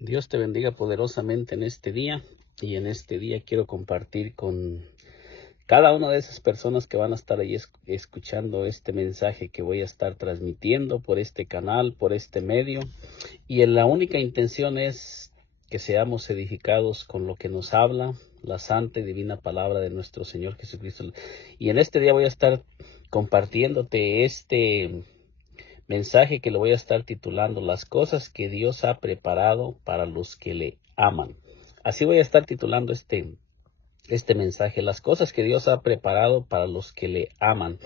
Dios te bendiga poderosamente en este día, y en este día quiero compartir con cada una de esas personas que van a estar ahí escuchando este mensaje que voy a estar transmitiendo por este canal, por este medio, y la única intención es que seamos edificados con lo que nos habla la santa y divina palabra de nuestro Señor Jesucristo. Y en este día voy a estar compartiéndote este mensaje que lo voy a estar titulando Las cosas que Dios ha preparado para los que le aman. Así voy a estar titulando este mensaje, las cosas que Dios ha preparado para los que le aman.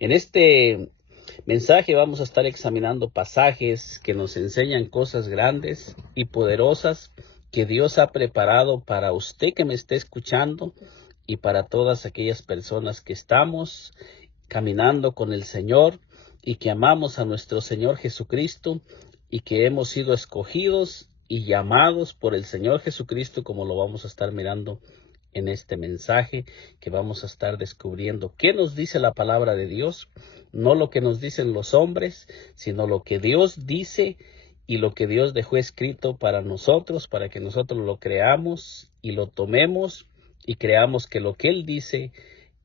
En este mensaje vamos a estar examinando pasajes que nos enseñan cosas grandes y poderosas que Dios ha preparado para usted que me esté escuchando y para todas aquellas personas que estamos caminando con el Señor y que amamos a nuestro Señor Jesucristo y que hemos sido escogidos y llamados por el Señor Jesucristo, como lo vamos a estar mirando en este mensaje, que vamos a estar descubriendo qué nos dice la palabra de Dios, no lo que nos dicen los hombres, sino lo que Dios dice y lo que Dios dejó escrito para nosotros, para que nosotros lo creamos y lo tomemos y creamos que lo que Él dice,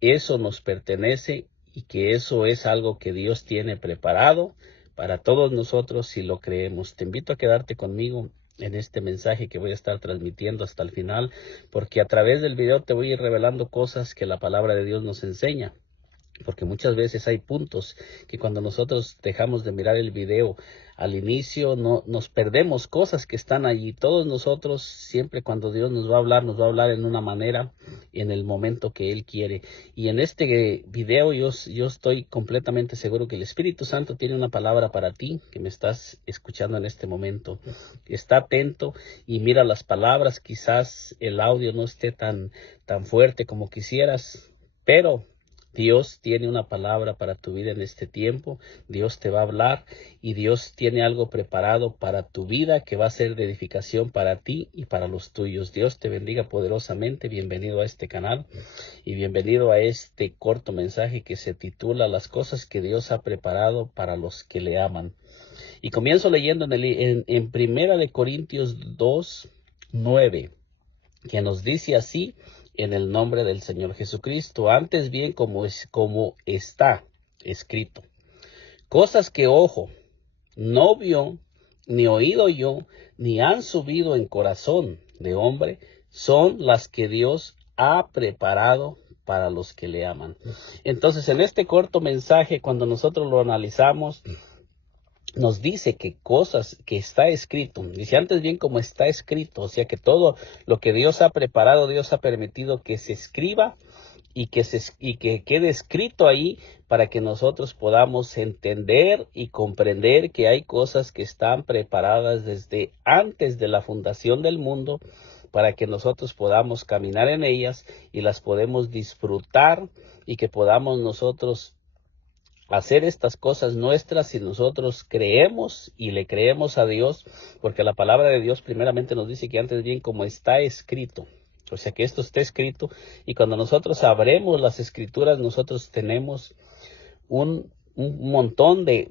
eso nos pertenece y que eso es algo que Dios tiene preparado para todos nosotros si lo creemos. Te invito a quedarte conmigo en este mensaje que voy a estar transmitiendo hasta el final, porque a través del video te voy a ir revelando cosas que la palabra de Dios nos enseña. Porque muchas veces hay puntos que cuando nosotros dejamos de mirar el video al inicio, no nos perdemos cosas que están allí. Todos nosotros, siempre cuando Dios nos va a hablar en una manera, en el momento que Él quiere. Y en este video yo estoy completamente seguro que el Espíritu Santo tiene una palabra para ti, que me estás escuchando en este momento. Está atento y mira las palabras. Quizás el audio no esté tan fuerte como quisieras, pero Dios tiene una palabra para tu vida en este tiempo. Dios te va a hablar y Dios tiene algo preparado para tu vida que va a ser de edificación para ti y para los tuyos. Dios te bendiga poderosamente. Bienvenido a este canal y bienvenido a este corto mensaje que se titula Las cosas que Dios ha preparado para los que le aman. Y comienzo leyendo en Primera de Corintios 2:9, que nos dice así: en el nombre del Señor Jesucristo, antes bien como está escrito, cosas que ojo no vio, ni oído yo, ni han subido en corazón de hombre, son las que Dios ha preparado para los que le aman. Entonces, en este corto mensaje, cuando nosotros lo analizamos, nos dice que cosas que está escrito, dice antes bien como está escrito, o sea que todo lo que Dios ha preparado, Dios ha permitido que se escriba y que quede escrito ahí para que nosotros podamos entender y comprender que hay cosas que están preparadas desde antes de la fundación del mundo para que nosotros podamos caminar en ellas y las podemos disfrutar y que podamos nosotros hacer estas cosas nuestras si nosotros creemos y le creemos a Dios, porque la palabra de Dios primeramente nos dice que antes bien como está escrito, o sea que esto está escrito, y cuando nosotros abremos las escrituras nosotros tenemos un montón de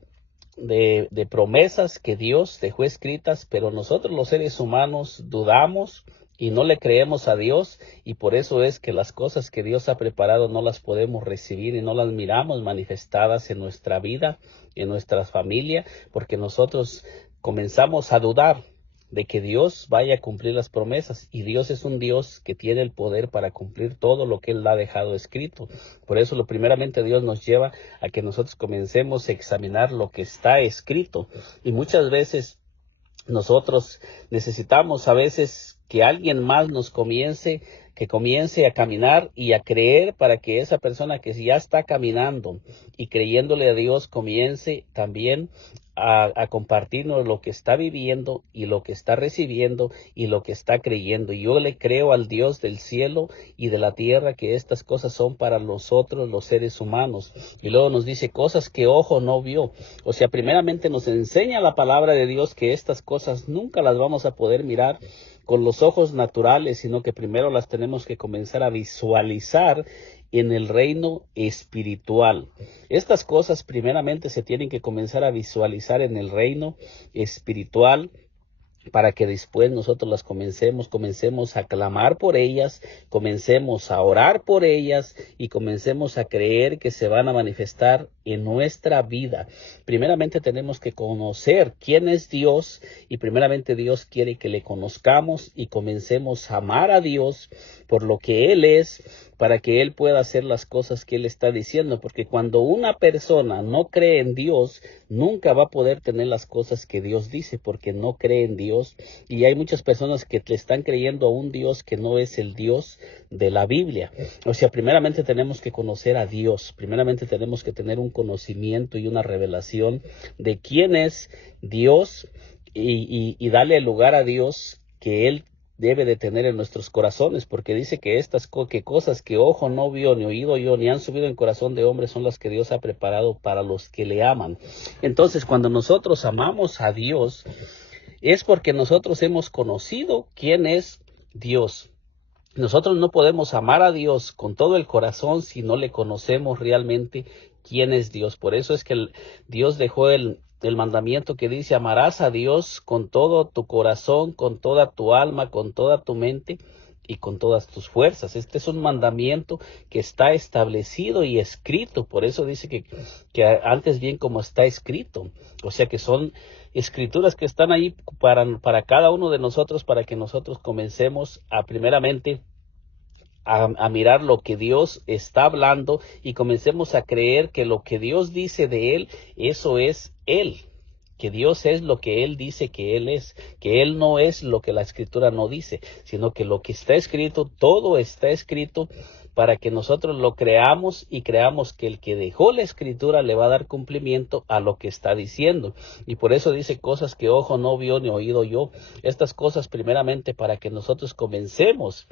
promesas que Dios dejó escritas, pero nosotros los seres humanos dudamos y no le creemos a Dios, y por eso es que las cosas que Dios ha preparado no las podemos recibir y no las miramos manifestadas en nuestra vida, en nuestra familia, porque nosotros comenzamos a dudar de que Dios vaya a cumplir las promesas, y Dios es un Dios que tiene el poder para cumplir todo lo que Él ha dejado escrito. Por eso primeramente Dios nos lleva a que nosotros comencemos a examinar lo que está escrito, y muchas veces nosotros necesitamos a veces que alguien más que comience a caminar y a creer para que esa persona que ya está caminando y creyéndole a Dios comience también a compartirnos lo que está viviendo y lo que está recibiendo y lo que está creyendo. Y yo le creo al Dios del cielo y de la tierra que estas cosas son para nosotros los seres humanos. Y luego nos dice cosas que ojo no vio. O sea, primeramente nos enseña la palabra de Dios que estas cosas nunca las vamos a poder mirar con los ojos naturales, sino que primero las tenemos que comenzar a visualizar en el reino espiritual. Estas cosas primeramente se tienen que comenzar a visualizar en el reino espiritual, para que después nosotros las comencemos a clamar por ellas, comencemos a orar por ellas y comencemos a creer que se van a manifestar en nuestra vida. Primeramente tenemos que conocer quién es Dios y primeramente Dios quiere que le conozcamos y comencemos a amar a Dios por lo que Él es, para que Él pueda hacer las cosas que Él está diciendo, porque cuando una persona no cree en Dios, nunca va a poder tener las cosas que Dios dice, porque no cree en Dios. Y hay muchas personas que le están creyendo a un Dios que no es el Dios de la Biblia. O sea, primeramente tenemos que conocer a Dios, primeramente tenemos que tener un conocimiento y una revelación de quién es Dios y darle lugar a Dios que Él debe de tener en nuestros corazones, porque dice que estas cosas que ojo no vio, ni oído yo, ni han subido en corazón de hombre, son las que Dios ha preparado para los que le aman. Entonces, cuando nosotros amamos a Dios, es porque nosotros hemos conocido quién es Dios. Nosotros no podemos amar a Dios con todo el corazón si no le conocemos realmente quién es Dios. Por eso es que Dios dejó el mandamiento que dice: amarás a Dios con todo tu corazón, con toda tu alma, con toda tu mente y con todas tus fuerzas. Este es un mandamiento que está establecido y escrito. Por eso dice que antes bien como está escrito. O sea que son escrituras que están ahí para cada uno de nosotros, para que nosotros comencemos a primeramente a mirar lo que Dios está hablando y comencemos a creer que lo que Dios dice de Él, eso es Él. Que Dios es lo que Él dice que Él es, que Él no es lo que la Escritura no dice, sino que lo que está escrito, todo está escrito para que nosotros lo creamos y creamos que el que dejó la Escritura le va a dar cumplimiento a lo que está diciendo. Y por eso dice cosas que ojo no vio ni oído yo. Estas cosas primeramente para que nosotros comencemos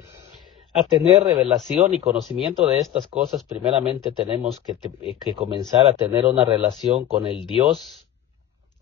a tener revelación y conocimiento de estas cosas, primeramente tenemos que comenzar a tener una relación con el Dios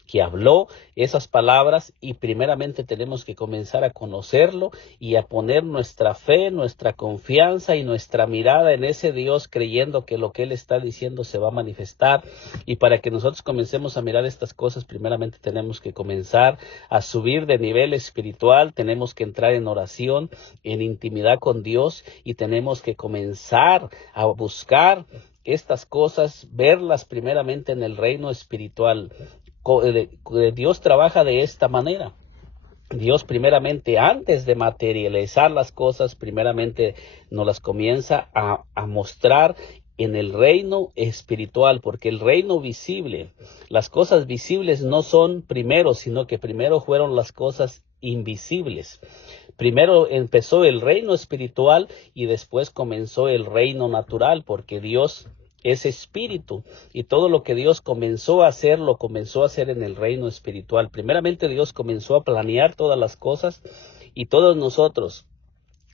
que habló esas palabras y primeramente tenemos que comenzar a conocerlo y a poner nuestra fe, nuestra confianza y nuestra mirada en ese Dios, creyendo que lo que Él está diciendo se va a manifestar. Y para que nosotros comencemos a mirar estas cosas, primeramente tenemos que comenzar a subir de nivel espiritual, tenemos que entrar en oración, en intimidad con Dios y tenemos que comenzar a buscar estas cosas, verlas primeramente en el reino espiritual. Dios trabaja de esta manera. Dios primeramente, antes de materializar las cosas, primeramente nos las comienza a mostrar en el reino espiritual, porque el reino visible, las cosas visibles no son primero, sino que primero fueron las cosas invisibles. Primero empezó el reino espiritual y después comenzó el reino natural, porque Dios es espíritu y todo lo que Dios comenzó a hacer, lo comenzó a hacer en el reino espiritual. Primeramente Dios comenzó a planear todas las cosas y todos nosotros,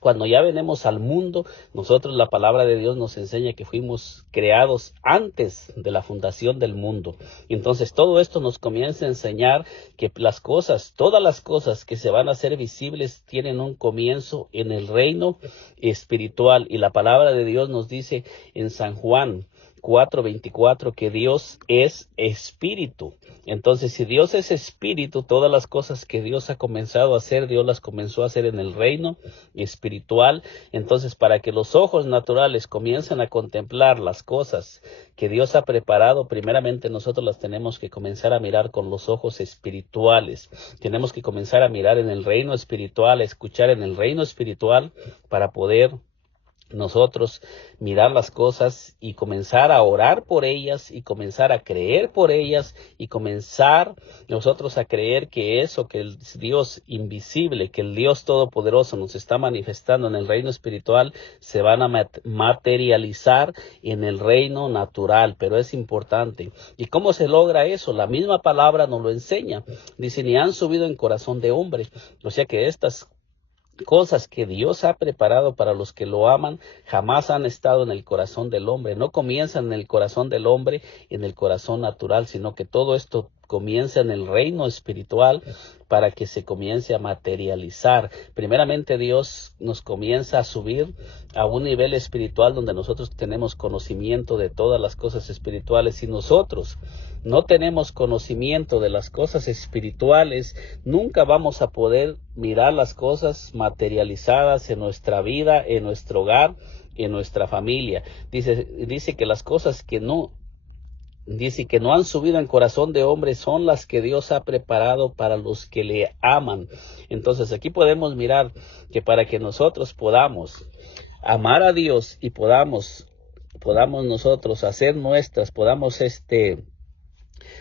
cuando ya venimos al mundo, nosotros la palabra de Dios nos enseña que fuimos creados antes de la fundación del mundo. Entonces todo esto nos comienza a enseñar que las cosas, todas las cosas que se van a hacer visibles tienen un comienzo en el reino espiritual. Y la palabra de Dios nos dice en San Juan 4:24 que Dios es espíritu. Entonces, si Dios es espíritu, todas las cosas que Dios ha comenzado a hacer, Dios las comenzó a hacer en el reino espiritual. Entonces, para que los ojos naturales comiencen a contemplar las cosas que Dios ha preparado, primeramente nosotros las tenemos que comenzar a mirar con los ojos espirituales. Tenemos que comenzar a mirar en el reino espiritual, a escuchar en el reino espiritual para poder nosotros mirar las cosas y comenzar a orar por ellas y comenzar a creer por ellas y comenzar nosotros a creer que eso, que el Dios invisible, que el Dios todopoderoso nos está manifestando en el reino espiritual, se van a materializar en el reino natural. Pero es importante. ¿Y cómo se logra eso? La misma palabra nos lo enseña. Dice: ni han subido en corazón de hombre. O sea que estas cosas que Dios ha preparado para los que lo aman jamás han estado en el corazón del hombre. No comienzan en el corazón del hombre, en el corazón natural, sino que todo esto comienza en el reino espiritual para que se comience a materializar. Primeramente Dios nos comienza a subir a un nivel espiritual donde nosotros tenemos conocimiento de todas las cosas espirituales y nosotros no tenemos conocimiento de las cosas espirituales, nunca vamos a poder mirar las cosas materializadas en nuestra vida, en nuestro hogar, en nuestra familia. Dice que las cosas que no han subido en corazón de hombre son las que Dios ha preparado para los que le aman. Entonces aquí podemos mirar que para que nosotros podamos amar a Dios y podamos nosotros hacer nuestras, podamos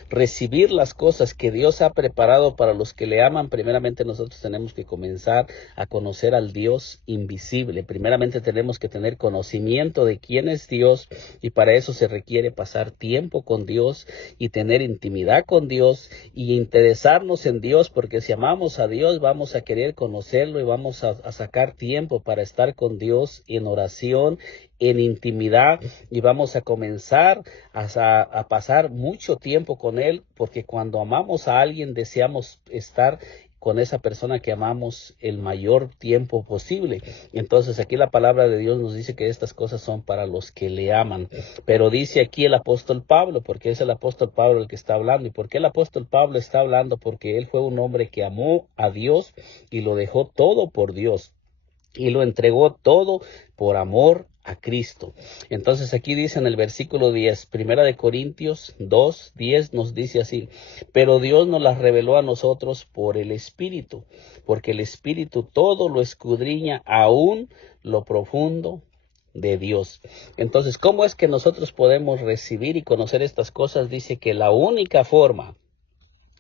recibir las cosas que Dios ha preparado para los que le aman, primeramente nosotros tenemos que comenzar a conocer al Dios invisible. Primeramente tenemos que tener conocimiento de quién es Dios, y para eso se requiere pasar tiempo con Dios y tener intimidad con Dios y interesarnos en Dios, porque si amamos a Dios vamos a querer conocerlo y vamos a sacar tiempo para estar con Dios en oración, en intimidad, y vamos a comenzar a pasar mucho tiempo con Él, porque cuando amamos a alguien deseamos estar con esa persona que amamos el mayor tiempo posible. Entonces aquí la palabra de Dios nos dice que estas cosas son para los que le aman. Pero dice aquí el apóstol Pablo, porque es el apóstol Pablo el que está hablando. ¿Y por qué el apóstol Pablo está hablando? Porque él fue un hombre que amó a Dios y lo dejó todo por Dios, y lo entregó todo por amor a Cristo. Entonces aquí dice en el versículo 10, Primera de Corintios 2:10 nos dice así: pero Dios nos las reveló a nosotros por el Espíritu, porque el Espíritu todo lo escudriña, aún lo profundo de Dios. Entonces, ¿cómo es que nosotros podemos recibir y conocer estas cosas? Dice que la única forma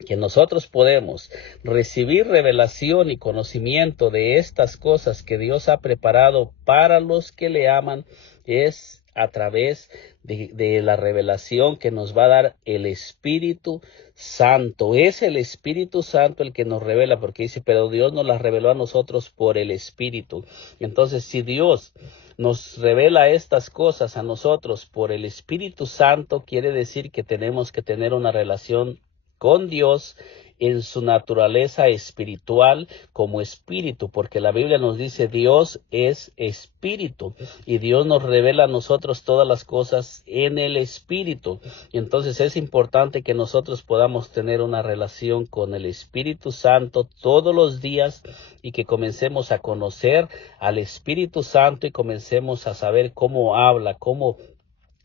que nosotros podemos recibir revelación y conocimiento de estas cosas que Dios ha preparado para los que le aman es a través de la revelación que nos va a dar el Espíritu Santo. Es el Espíritu Santo el que nos revela, porque dice, pero Dios nos las reveló a nosotros por el Espíritu. Entonces, si Dios nos revela estas cosas a nosotros por el Espíritu Santo, quiere decir que tenemos que tener una relación con Dios en su naturaleza espiritual como espíritu, porque la Biblia nos dice Dios es espíritu y Dios nos revela a nosotros todas las cosas en el espíritu. Y entonces es importante que nosotros podamos tener una relación con el Espíritu Santo todos los días, y que comencemos a conocer al Espíritu Santo y comencemos a saber cómo habla, cómo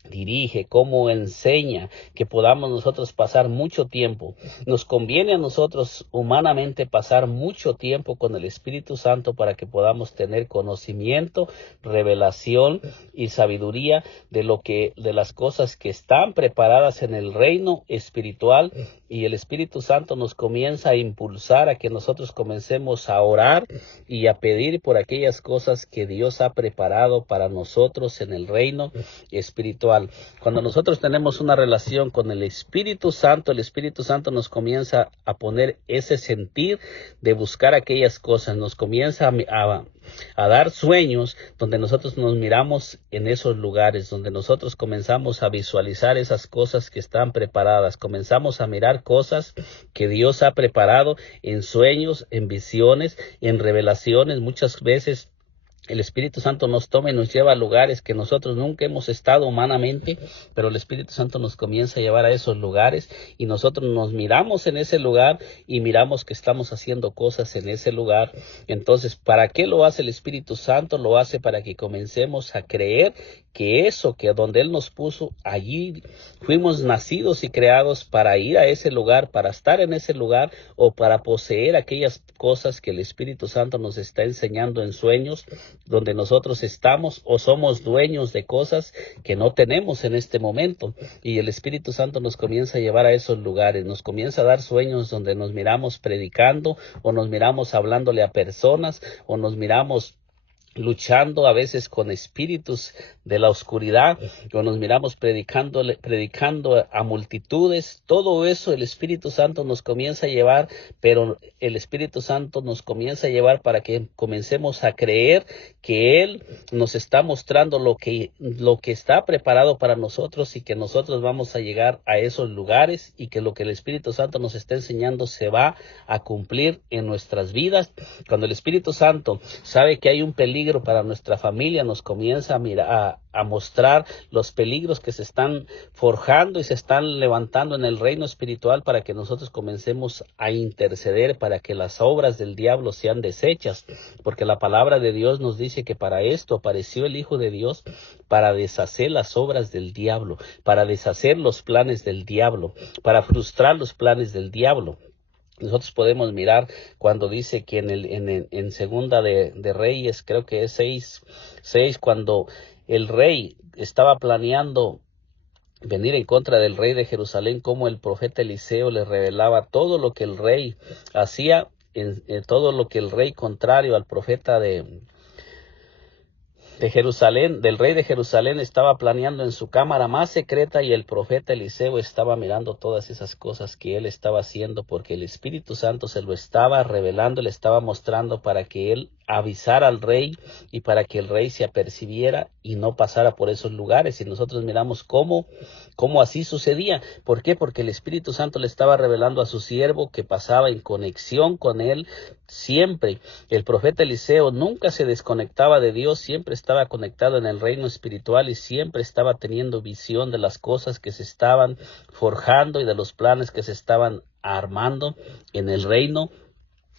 dirige, cómo enseña, que podamos nosotros pasar mucho tiempo. Nos conviene a nosotros humanamente pasar mucho tiempo con el Espíritu Santo para que podamos tener conocimiento, revelación y sabiduría de las cosas que están preparadas en el reino espiritual, y el Espíritu Santo nos comienza a impulsar a que nosotros comencemos a orar y a pedir por aquellas cosas que Dios ha preparado para nosotros en el reino espiritual. Cuando nosotros tenemos una relación con el Espíritu Santo nos comienza a poner ese sentir de buscar aquellas cosas, nos comienza a dar sueños donde nosotros nos miramos en esos lugares, donde nosotros comenzamos a visualizar esas cosas que están preparadas, comenzamos a mirar cosas que Dios ha preparado en sueños, en visiones, en revelaciones. Muchas veces el Espíritu Santo nos toma y nos lleva a lugares que nosotros nunca hemos estado humanamente, pero el Espíritu Santo nos comienza a llevar a esos lugares y nosotros nos miramos en ese lugar y miramos que estamos haciendo cosas en ese lugar. Entonces, ¿para qué lo hace el Espíritu Santo? Lo hace para que comencemos a creer que eso que donde Él nos puso, allí fuimos nacidos y creados para ir a ese lugar, para estar en ese lugar o para poseer aquellas cosas que el Espíritu Santo nos está enseñando en sueños, donde nosotros estamos o somos dueños de cosas que no tenemos en este momento, y el Espíritu Santo nos comienza a llevar a esos lugares, nos comienza a dar sueños donde nos miramos predicando o nos miramos hablándole a personas o nos miramos luchando a veces con espíritus de la oscuridad, o nos miramos predicando a multitudes. Todo eso el Espíritu Santo nos comienza a llevar, pero el Espíritu Santo nos comienza a llevar para que comencemos a creer que Él nos está mostrando lo que está preparado para nosotros, y que nosotros vamos a llegar a esos lugares, y que lo que el Espíritu Santo nos está enseñando se va a cumplir en nuestras vidas. Cuando el Espíritu Santo sabe que hay un peligro peligro para nuestra familia, nos comienza a mirar, a mostrar los peligros que se están forjando y se están levantando en el reino espiritual, para que nosotros comencemos a interceder para que las obras del diablo sean deshechas, porque la palabra de Dios nos dice que para esto apareció el Hijo de Dios, para deshacer las obras del diablo, para deshacer los planes del diablo, para frustrar los planes del diablo. Nosotros podemos mirar cuando dice que en segunda de Reyes, creo que es 6, cuando el rey estaba planeando venir en contra del rey de Jerusalén, como el profeta Eliseo le revelaba todo lo que el rey hacía, todo lo que el rey contrario al profeta de Jerusalén, del rey de Jerusalén, estaba planeando en su cámara más secreta, y el profeta Eliseo estaba mirando todas esas cosas que él estaba haciendo, porque el Espíritu Santo se lo estaba revelando, le estaba mostrando para que él avisara al rey y para que el rey se apercibiera y no pasara por esos lugares. Y nosotros miramos cómo así sucedía. ¿Por qué? Porque el Espíritu Santo le estaba revelando a su siervo que pasaba en conexión con él siempre. El profeta Eliseo nunca se desconectaba de Dios, siempre estaba conectado en el reino espiritual y siempre estaba teniendo visión de las cosas que se estaban forjando y de los planes que se estaban armando en el reino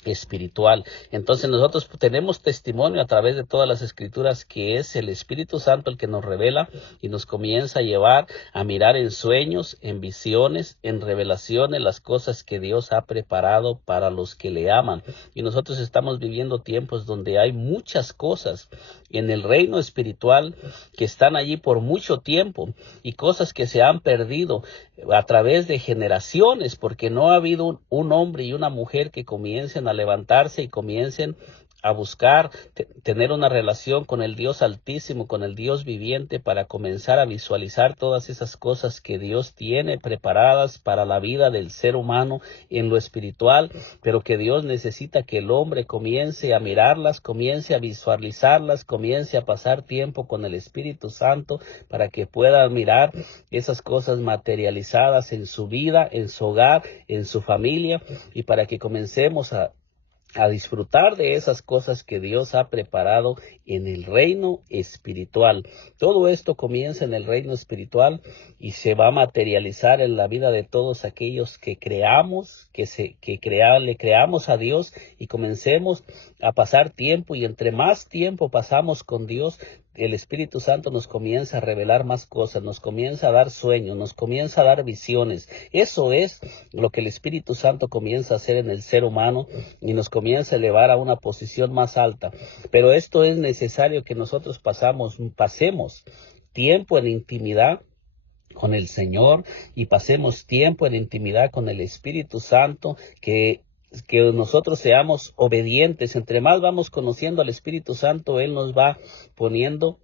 espiritual. Entonces nosotros tenemos testimonio a través de todas las escrituras que es el Espíritu Santo el que nos revela y nos comienza a llevar a mirar en sueños, en visiones, en revelaciones, las cosas que Dios ha preparado para los que le aman. Y nosotros estamos viviendo tiempos donde hay muchas cosas en el reino espiritual que están allí por mucho tiempo, y cosas que se han perdido a través de generaciones, porque no ha habido un hombre y una mujer que comiencen a levantarse y comiencen a buscar tener una relación con el Dios Altísimo, con el Dios viviente, para comenzar a visualizar todas esas cosas que Dios tiene preparadas para la vida del ser humano en lo espiritual, pero que Dios necesita que el hombre comience a mirarlas, comience a visualizarlas, comience a pasar tiempo con el Espíritu Santo para que pueda mirar esas cosas materializadas en su vida, en su hogar, en su familia, y para que comencemos a disfrutar de esas cosas que Dios ha preparado en el reino espiritual. Todo esto comienza en el reino espiritual y se va a materializar en la vida de todos aquellos que creamos, le creamos a Dios y comencemos a pasar tiempo, y entre más tiempo pasamos con Dios, el Espíritu Santo nos comienza a revelar más cosas, nos comienza a dar sueños, nos comienza a dar visiones. Eso es lo que el Espíritu Santo comienza a hacer en el ser humano y nos comienza a elevar a una posición más alta. Pero esto es necesario que nosotros pasemos tiempo en intimidad con el Señor y pasemos tiempo en intimidad con el Espíritu Santo, que nosotros seamos obedientes. Entre más vamos conociendo al Espíritu Santo, Él nos va poniendo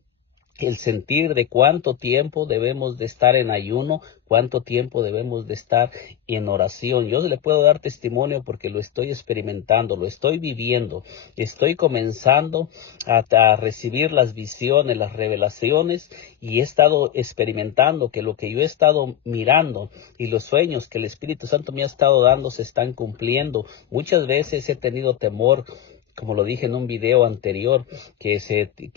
el sentir de cuánto tiempo debemos de estar en ayuno, cuánto tiempo debemos de estar en oración. Yo le puedo dar testimonio porque lo estoy experimentando, lo estoy viviendo, estoy comenzando a recibir las visiones, las revelaciones, y he estado experimentando que lo que yo he estado mirando y los sueños que el Espíritu Santo me ha estado dando se están cumpliendo. Muchas veces he tenido temor, como lo dije en un video anterior que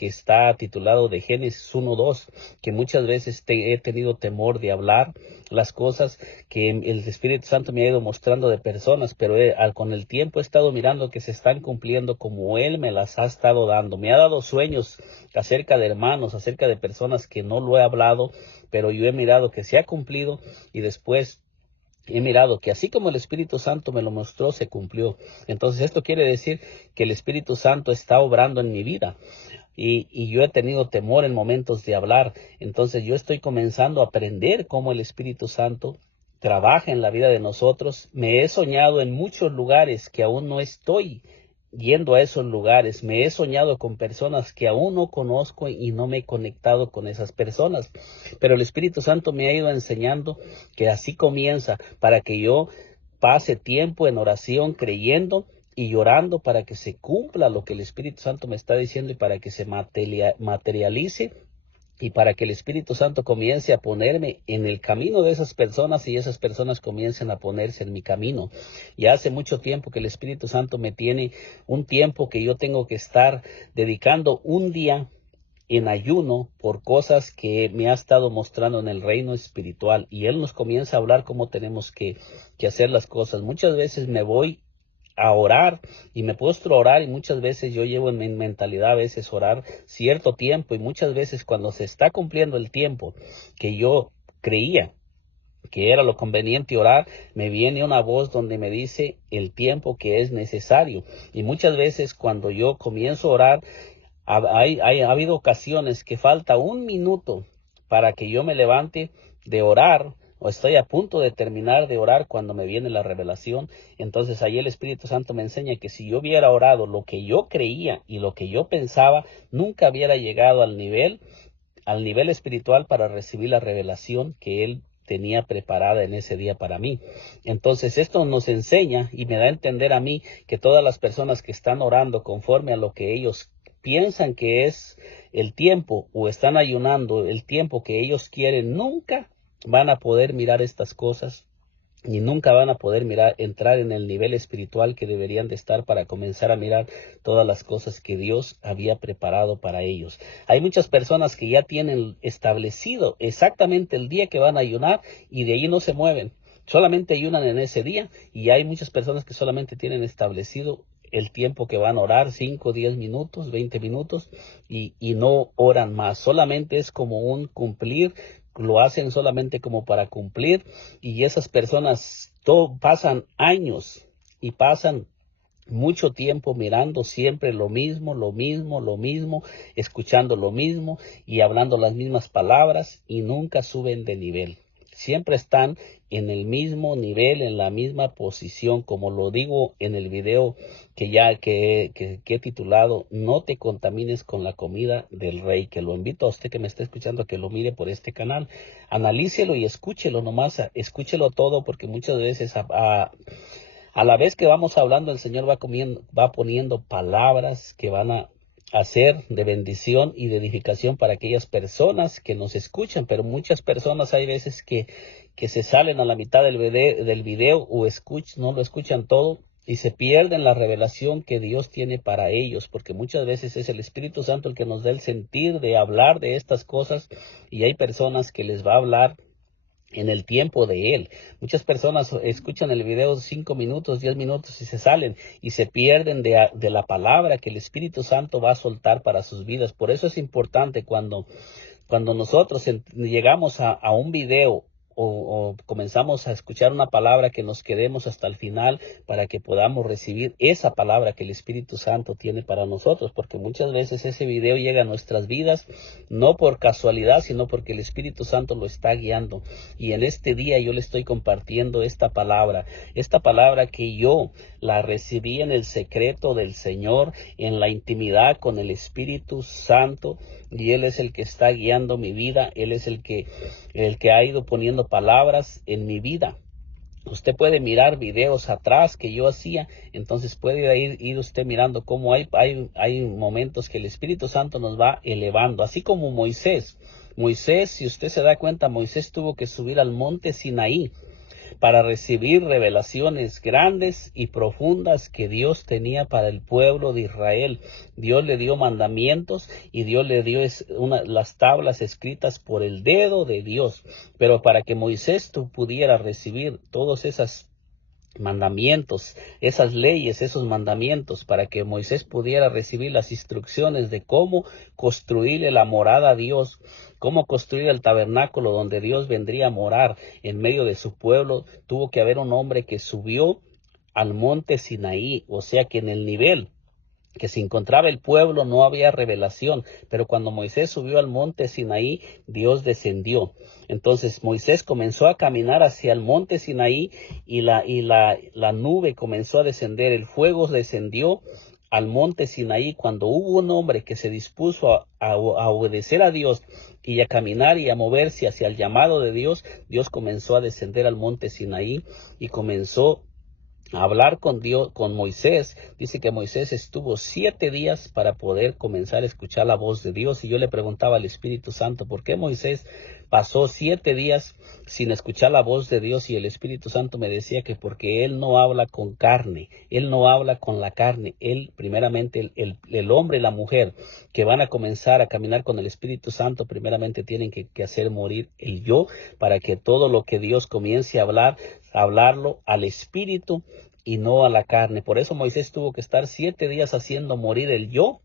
está titulado de Génesis 1:2, que muchas veces he tenido temor de hablar las cosas que el Espíritu Santo me ha ido mostrando de personas, pero con el tiempo he estado mirando que se están cumpliendo como Él me las ha estado dando. Me ha dado sueños acerca de hermanos, acerca de personas que no lo he hablado, pero yo he mirado que se ha cumplido, y después he mirado que así como el Espíritu Santo me lo mostró, se cumplió. Entonces esto quiere decir que el Espíritu Santo está obrando en mi vida. Y yo he tenido temor en momentos de hablar. Entonces yo estoy comenzando a aprender cómo el Espíritu Santo trabaja en la vida de nosotros. Me he soñado en muchos lugares que aún no estoy yendo a esos lugares. Me he soñado con personas que aún no conozco y no me he conectado con esas personas. Pero el Espíritu Santo me ha ido enseñando que así comienza, para que yo pase tiempo en oración, creyendo y llorando para que se cumpla lo que el Espíritu Santo me está diciendo y para que se materialice y para que el Espíritu Santo comience a ponerme en el camino de esas personas y esas personas comiencen a ponerse en mi camino. Ya hace mucho tiempo que el Espíritu Santo me tiene un tiempo que yo tengo que estar dedicando un día en ayuno por cosas que me ha estado mostrando en el reino espiritual, y Él nos comienza a hablar cómo tenemos que hacer las cosas. Muchas veces me voy a orar y me postro a orar, y muchas veces yo llevo en mi mentalidad a veces orar cierto tiempo, y muchas veces cuando se está cumpliendo el tiempo que yo creía que era lo conveniente orar, me viene una voz donde me dice el tiempo que es necesario. Y muchas veces cuando yo comienzo a orar, ha habido ocasiones que falta un minuto para que yo me levante de orar, o estoy a punto de terminar de orar cuando me viene la revelación. Entonces ahí el Espíritu Santo me enseña que si yo hubiera orado lo que yo creía y lo que yo pensaba, nunca hubiera llegado al nivel espiritual para recibir la revelación que Él tenía preparada en ese día para mí. Entonces esto nos enseña y me da a entender a mí que todas las personas que están orando conforme a lo que ellos piensan que es el tiempo, o están ayunando el tiempo que ellos quieren, nunca van a poder mirar estas cosas, y nunca van a poder entrar en el nivel espiritual que deberían de estar para comenzar a mirar todas las cosas que Dios había preparado para ellos. Hay muchas personas que ya tienen establecido exactamente el día que van a ayunar, y de ahí no se mueven. Solamente ayunan en ese día, y hay muchas personas que solamente tienen establecido el tiempo que van a orar, 5, 10 minutos, 20 minutos, y no oran más. Solamente es como un cumplir, lo hacen solamente como para cumplir, y esas personas pasan años y pasan mucho tiempo mirando siempre lo mismo, lo mismo, lo mismo, escuchando lo mismo y hablando las mismas palabras, y nunca suben de nivel. Siempre están en el mismo nivel, en la misma posición, como lo digo en el video que he titulado No te contamines con la comida del rey, que lo invito a usted que me está escuchando a que lo mire por este canal. Analícelo y escúchelo nomás, escúchelo todo, porque muchas veces a la vez que vamos hablando, el Señor va poniendo palabras que van a hacer de bendición y de edificación para aquellas personas que nos escuchan. Pero muchas personas hay veces que se salen a la mitad del video o no lo escuchan todo, y se pierden la revelación que Dios tiene para ellos, porque muchas veces es el Espíritu Santo el que nos da el sentir de hablar de estas cosas, y hay personas que les va a hablar en el tiempo de Él. Muchas personas escuchan el video 5 minutos, 10 minutos, y se salen y se pierden de la palabra que el Espíritu Santo va a soltar para sus vidas. Por eso es importante cuando nosotros llegamos a un video, o comenzamos a escuchar una palabra, que nos quedemos hasta el final para que podamos recibir esa palabra que el Espíritu Santo tiene para nosotros, porque muchas veces ese video llega a nuestras vidas no por casualidad, sino porque el Espíritu Santo lo está guiando. Y en este día yo le estoy compartiendo esta palabra que yo la recibí en el secreto del Señor, en la intimidad con el Espíritu Santo, y Él es el que está guiando mi vida. Él es el que ha ido poniendo palabras en mi vida. Usted puede mirar videos atrás que yo hacía, entonces puede ir usted mirando cómo hay momentos que el Espíritu Santo nos va elevando, así como Moisés, si usted se da cuenta, Moisés tuvo que subir al monte Sinaí para recibir revelaciones grandes y profundas que Dios tenía para el pueblo de Israel. Dios le dio mandamientos, y Dios le dio las tablas escritas por el dedo de Dios. Pero para que Moisés pudiera recibir todos esos mandamientos, esas leyes, esos mandamientos, para que Moisés pudiera recibir las instrucciones de cómo construirle la morada a Dios, cómo construir el tabernáculo donde Dios vendría a morar en medio de su pueblo, tuvo que haber un hombre que subió al monte Sinaí. O sea que en el nivel que se encontraba el pueblo no había revelación, pero cuando Moisés subió al monte Sinaí, Dios descendió. Entonces Moisés comenzó a caminar hacia el monte Sinaí, y la nube comenzó a descender, el fuego descendió al monte Sinaí. Cuando hubo un hombre que se dispuso a obedecer a Dios y a caminar y a moverse hacia el llamado de Dios, Dios comenzó a descender al monte Sinaí y comenzó hablar con Dios, con Moisés. Dice que Moisés estuvo 7 días para poder comenzar a escuchar la voz de Dios. Y yo le preguntaba al Espíritu Santo, ¿por qué Moisés pasó 7 días sin escuchar la voz de Dios? Y el Espíritu Santo me decía que porque él no habla con carne, él no habla con la carne. Él, primeramente, el hombre y la mujer que van a comenzar a caminar con el Espíritu Santo, primeramente tienen que hacer morir el yo, para que todo lo que Dios comience a hablarlo al Espíritu y no a la carne. Por eso Moisés tuvo que estar 7 días haciendo morir el yo,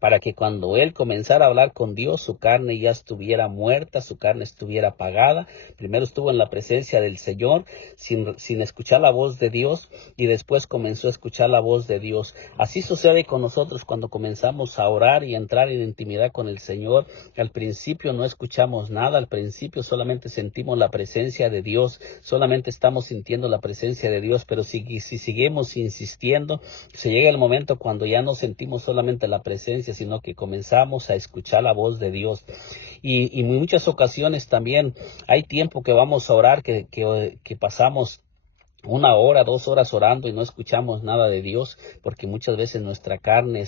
para que cuando él comenzara a hablar con Dios, su carne ya estuviera muerta, su carne estuviera apagada. Primero estuvo en la presencia del Señor sin escuchar la voz de Dios, y después comenzó a escuchar la voz de Dios. Así sucede con nosotros cuando comenzamos a orar y a entrar en intimidad con el Señor. Al principio no escuchamos nada, al principio solamente sentimos la presencia de Dios, solamente estamos sintiendo la presencia de Dios, pero si seguimos insistiendo, se llega el momento cuando ya no sentimos solamente la presencia, sino que comenzamos a escuchar la voz de Dios. Y en muchas ocasiones también hay tiempo que vamos a orar, que pasamos 1 hora, 2 horas orando y no escuchamos nada de Dios, porque muchas veces nuestra carne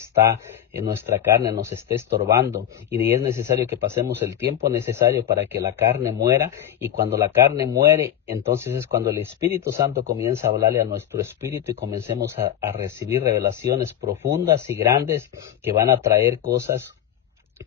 nos está estorbando, y es necesario que pasemos el tiempo necesario para que la carne muera. Y cuando la carne muere, entonces es cuando el Espíritu Santo comienza a hablarle a nuestro espíritu, y comencemos a recibir revelaciones profundas y grandes que van a traer cosas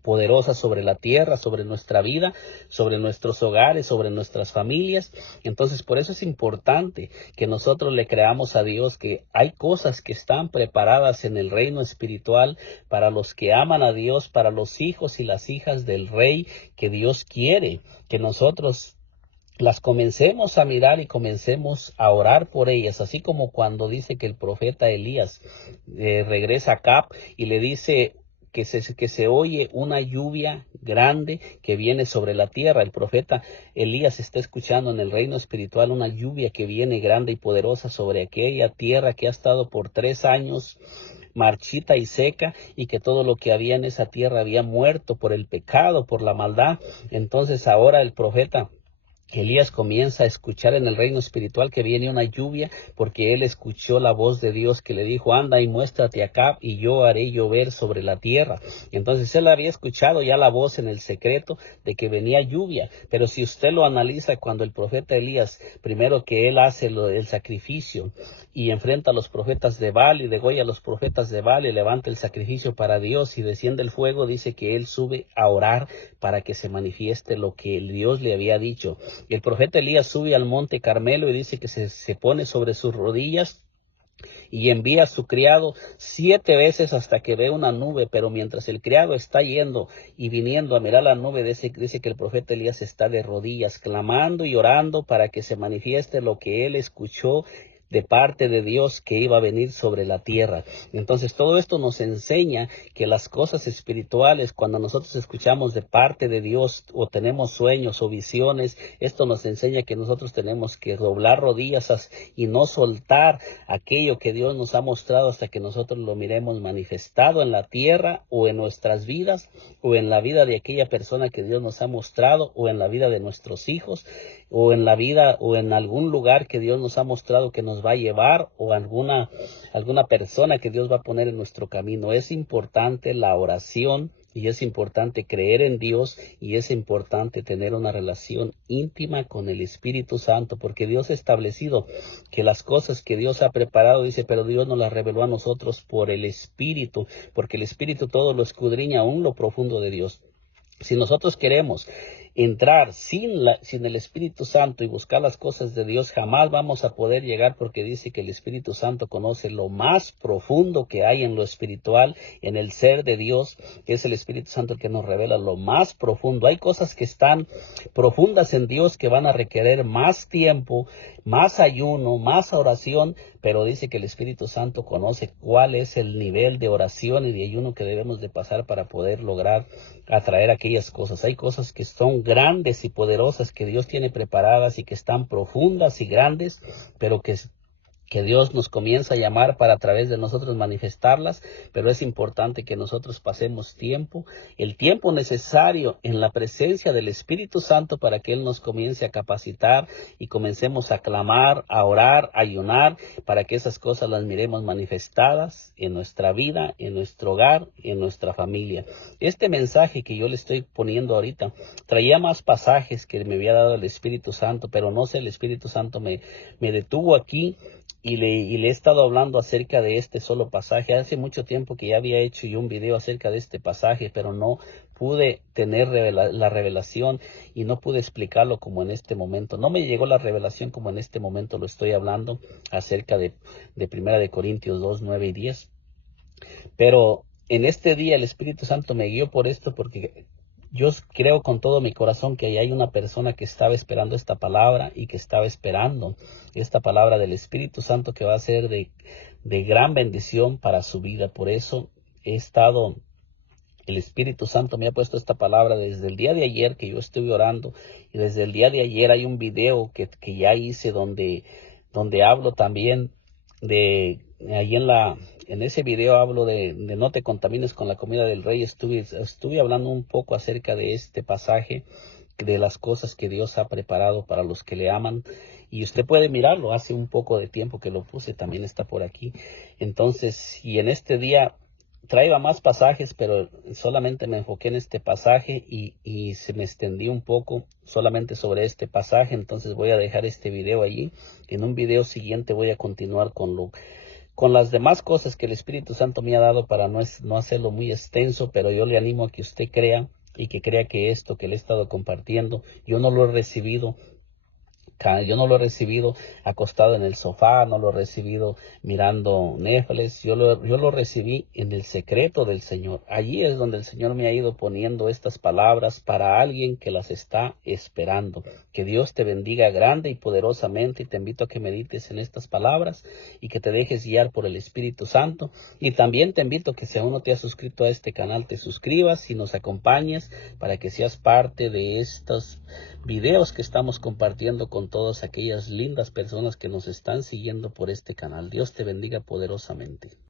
poderosas sobre la tierra, sobre nuestra vida, sobre nuestros hogares, sobre nuestras familias. Entonces, por eso es importante que nosotros le creamos a Dios que hay cosas que están preparadas en el reino espiritual para los que aman a Dios, para los hijos y las hijas del Rey, que Dios quiere que nosotros las comencemos a mirar y comencemos a orar por ellas, así como cuando dice que el profeta Elías regresa a Cap y le dice que se oye una lluvia grande que viene sobre la tierra. El profeta Elías está escuchando en el reino espiritual una lluvia que viene grande y poderosa sobre aquella tierra que ha estado por 3 años marchita y seca, y que todo lo que había en esa tierra había muerto por el pecado, por la maldad. Entonces ahora el profeta Elías comienza a escuchar en el reino espiritual que viene una lluvia, porque él escuchó la voz de Dios que le dijo: anda y muéstrate acá y yo haré llover sobre la tierra. Entonces él había escuchado ya la voz en el secreto de que venía lluvia. Pero si usted lo analiza, cuando el profeta Elías, primero que él hace el sacrificio y enfrenta a los profetas de Baal y degolla a los profetas de Baal y levanta el sacrificio para Dios y desciende el fuego, dice que él sube a orar para que se manifieste lo que el Dios le había dicho. El profeta Elías sube al monte Carmelo y dice que se pone sobre sus rodillas y envía a su criado 7 veces hasta que ve una nube. Pero mientras el criado está yendo y viniendo a mirar la nube, dice que el profeta Elías está de rodillas, clamando y orando para que se manifieste lo que él escuchó de parte de Dios, que iba a venir sobre la tierra. Entonces todo esto nos enseña que las cosas espirituales, cuando nosotros escuchamos de parte de Dios o tenemos sueños o visiones, esto nos enseña que nosotros tenemos que doblar rodillas y no soltar aquello que Dios nos ha mostrado hasta que nosotros lo miremos manifestado en la tierra, o en nuestras vidas, o en la vida de aquella persona que Dios nos ha mostrado, o en la vida de nuestros hijos, o en la vida o en algún lugar que Dios nos ha mostrado que nos va a llevar, o alguna persona que Dios va a poner en nuestro camino. Es importante la oración, y es importante creer en Dios, y es importante tener una relación íntima con el Espíritu Santo, porque Dios ha establecido que las cosas que Dios ha preparado, dice, pero Dios nos las reveló a nosotros por el Espíritu, porque el Espíritu todo lo escudriña, aún lo profundo de Dios. Si nosotros queremos entrar sin el Espíritu Santo y buscar las cosas de Dios, jamás vamos a poder llegar, porque dice que el Espíritu Santo conoce lo más profundo que hay en lo espiritual, en el ser de Dios, que es el Espíritu Santo el que nos revela lo más profundo. Hay cosas que están profundas en Dios que van a requerir más tiempo, más ayuno, más oración, pero dice que el Espíritu Santo conoce cuál es el nivel de oración y de ayuno que debemos de pasar para poder lograr atraer aquellas cosas. Hay cosas que son grandes y poderosas que Dios tiene preparadas y que están profundas y grandes, pero que que Dios nos comienza a llamar para a través de nosotros manifestarlas, pero es importante que nosotros pasemos tiempo, el tiempo necesario en la presencia del Espíritu Santo para que Él nos comience a capacitar y comencemos a clamar, a orar, a ayunar, para que esas cosas las miremos manifestadas en nuestra vida, en nuestro hogar, en nuestra familia. Este mensaje que yo le estoy poniendo ahorita traía más pasajes que me había dado el Espíritu Santo, pero no sé, el Espíritu Santo me detuvo aquí. Y le he estado hablando acerca de este solo pasaje. Hace mucho tiempo que ya había hecho yo un video acerca de este pasaje, pero no pude tener la revelación y no pude explicarlo como en este momento. No me llegó la revelación como en este momento lo estoy hablando acerca de 1 de Corintios 2, 9 y 10. Pero en este día el Espíritu Santo me guió por esto porque yo creo con todo mi corazón que ahí hay una persona que estaba esperando esta palabra y que estaba esperando esta palabra del Espíritu Santo que va a ser de gran bendición para su vida. Por eso el Espíritu Santo me ha puesto esta palabra desde el día de ayer que yo estuve orando, y desde el día de ayer hay un video que ya hice donde hablo también ahí en ese video hablo de no te contamines con la comida del rey. Estuve hablando un poco acerca de este pasaje, de las cosas que Dios ha preparado para los que le aman, y usted puede mirarlo, hace un poco de tiempo que lo puse, también está por aquí. Entonces, y en este día traía más pasajes, pero solamente me enfoqué en este pasaje y se me extendí un poco solamente sobre este pasaje. Entonces voy a dejar este video allí. En un video siguiente voy a continuar con las demás cosas que el Espíritu Santo me ha dado para no hacerlo muy extenso, pero yo le animo a que usted crea y que crea que esto que le he estado compartiendo, yo no lo he recibido acostado en el sofá, no lo he recibido mirando Netflix, yo lo recibí en el secreto del Señor. Allí es donde el Señor me ha ido poniendo estas palabras para alguien que las está esperando. Que Dios te bendiga grande y poderosamente, y te invito a que medites en estas palabras y que te dejes guiar por el Espíritu Santo. Y también te invito a que si aún no te has suscrito a este canal, te suscribas y nos acompañes para que seas parte de estos videos que estamos compartiendo con todas aquellas lindas personas que nos están siguiendo por este canal. Dios te bendiga poderosamente.